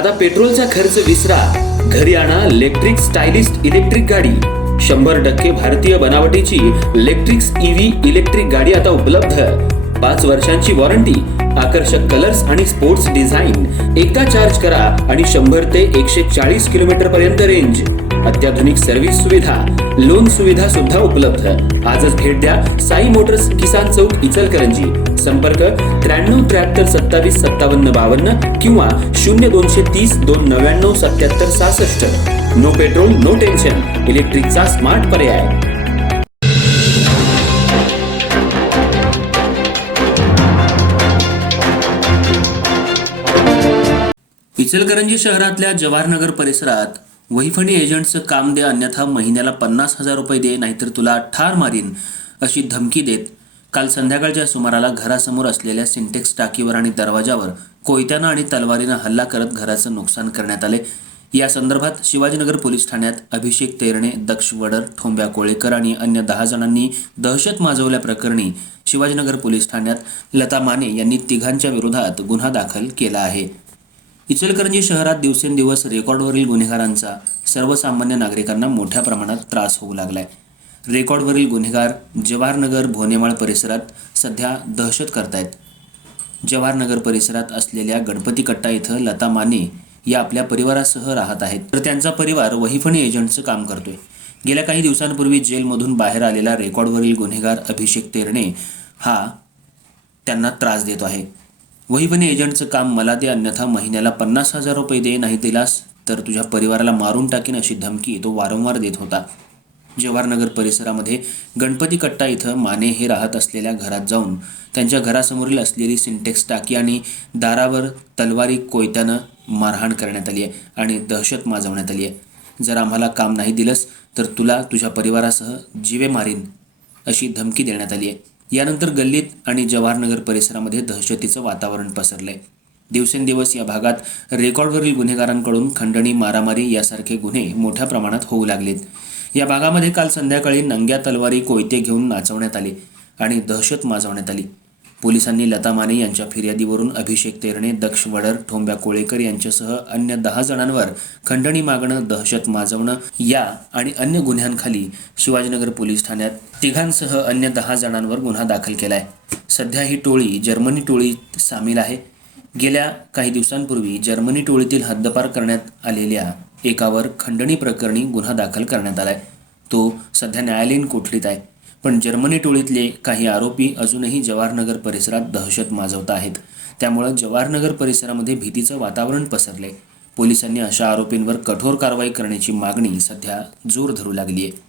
आता पेट्रोलचा खर्च विसरा, घरी आणा इलेक्ट्रिक स्टायलिस्ट इलेक्ट्रिक गाडी। 100% भारतीय बनावटीची इलेक्ट्रिक्स ईव्ही इलेक्ट्रिक गाडी आता उपलब्ध। 5 वर्षांची वॉरंटी, आकर्षक कलर्स आणि स्पोर्ट्स डिझाइन। एकदा चार्ज करा आणि 100 ते 140 किलोमीटर पर्यंत रेंज। अत्याधुनिक सर्व्हिस सुविधा, लोन सुविधा सुद्धा उपलब्ध। आजच भेट द्या साई मोटर्स, किसान चौक, इचलकरंजी। संपर्क 93 73 27 57 52 किंवा 0230 299 77 66। नो पेट्रोल नो टेन्शन, इलेक्ट्रिकचा स्मार्ट पर्याय। इचलकरंजी शहरातल्या जवाहरनगर परिसरात वहीफणी एजंटचं काम दे, अन्यथा महिन्याला 50,000 रुपये दे, नाहीतर तुला ठार मारीन अशी धमकी देत काल संध्याकाळच्या सुमाराला घरासमोर असलेल्या सिंटेक्स टाकीवर आणि दरवाजावर कोयत्यानं आणि तलवारीनं हल्ला करत घराचं नुकसान करण्यात आले। या संदर्भात शिवाजीनगर पोलीस ठाण्यात अभिषेक तेरणे, दक्ष वडर, ठोंब्या कोळेकर आणि अन्य 10 जणांनी दहशत माजवल्या प्रकरणी शिवाजीनगर पोलीस ठाण्यात लता माने यांनी तिघांच्या विरोधात गुन्हा दाखल केला आहे। इचलकरंजी शहरात दिवसेंदिवस रेकॉर्डवरील गुन्हेगारांचा सर्वसामान्य नागरिकांना मोठ्या प्रमाणात त्रास होऊ लागलाय। रेकॉर्डवरील गुन्हेगार जवाहरनगर भोनेमाळ परिसरात सध्या दहशत करतायत। जवाहरनगर परिसरात असलेल्या गणपती कट्टा इथं लता माने या आपल्या परिवारासह राहत आहेत, तर त्यांचा परिवार वहीफणी एजंटचं काम करतोय। गेल्या काही दिवसांपूर्वी जेलमधून बाहेर आलेला रेकॉर्डवरील गुन्हेगार अभिषेक तेरणे हा त्यांना त्रास देतो आहे। वहीफणी एजंटचं काम मला दे, अन्यथा महिन्याला 50,000 रुपये दे, नाही दिलास तर तुझ्या परिवाराला मारून टाकीन अशी धमकी तो वारंवार देत होता। जवाहरनगर परिसरामध्ये गणपती कट्टा इथं माने हे राहत असलेल्या घरात जाऊन त्यांच्या घरासमोरील असलेली सिंटेक्स टाकी आणि दारावर तलवारी कोयत्यानं मारहाण करण्यात आली आहे आणि दहशत माजवण्यात आली आहे। जर आम्हाला काम नाही दिलंस तर तुला तुझ्या परिवारासह जीवे मारीन अशी धमकी देण्यात आली आहे। यानंतर गल्लीत आणि जवाहरनगर परिसरामध्ये दहशतीचं वातावरण पसरलंय। दिवसेंदिवस या भागात रेकॉर्डवरील गुन्हेगारांकडून खंडणी, मारामारी यासारखे गुन्हे मोठ्या प्रमाणात होऊ लागलेत। या भागामध्ये काल संध्याकाळी नंग्या तलवारी कोयते घेऊन नाचवण्यात आले आणि दहशत माजवण्यात आली। पोलिसांनी लता माने यांच्या फिर्यादीवरून अभिषेक तेरणे, दक्ष वडर, ठोंब्या कोळेकर यांच्यासह अन्य 10 जणांवर खंडणी मागणं, दहशत माजवणं या आणि अन्य गुन्ह्यांखाली शिवाजीनगर पोलीस ठाण्यात तिघांसह अन्य 10 जणांवर गुन्हा दाखल केलाय। सध्या ही टोळी जर्मनी टोळीत सामील आहे। गेल्या काही दिवसांपूर्वी जर्मनी टोळीतील हद्दपार करण्यात आलेल्या एकावर खंडणी प्रकरणी गुन्हा दाखल करण्यात आलाय। तो सध्या न्यायालयीन कोठडीत आहे, पण जर्मनी टोळीतले काही आरोपी अजूनही जवाहरनगर परिसरात दहशत माजवत आहेत। त्यामुळे जवाहरनगर परिसरामध्ये भीतीचं वातावरण पसरलंय। पोलिसांनी अशा आरोपींवर कठोर कारवाई करण्याची मागणी सध्या जोर धरू लागली आहे।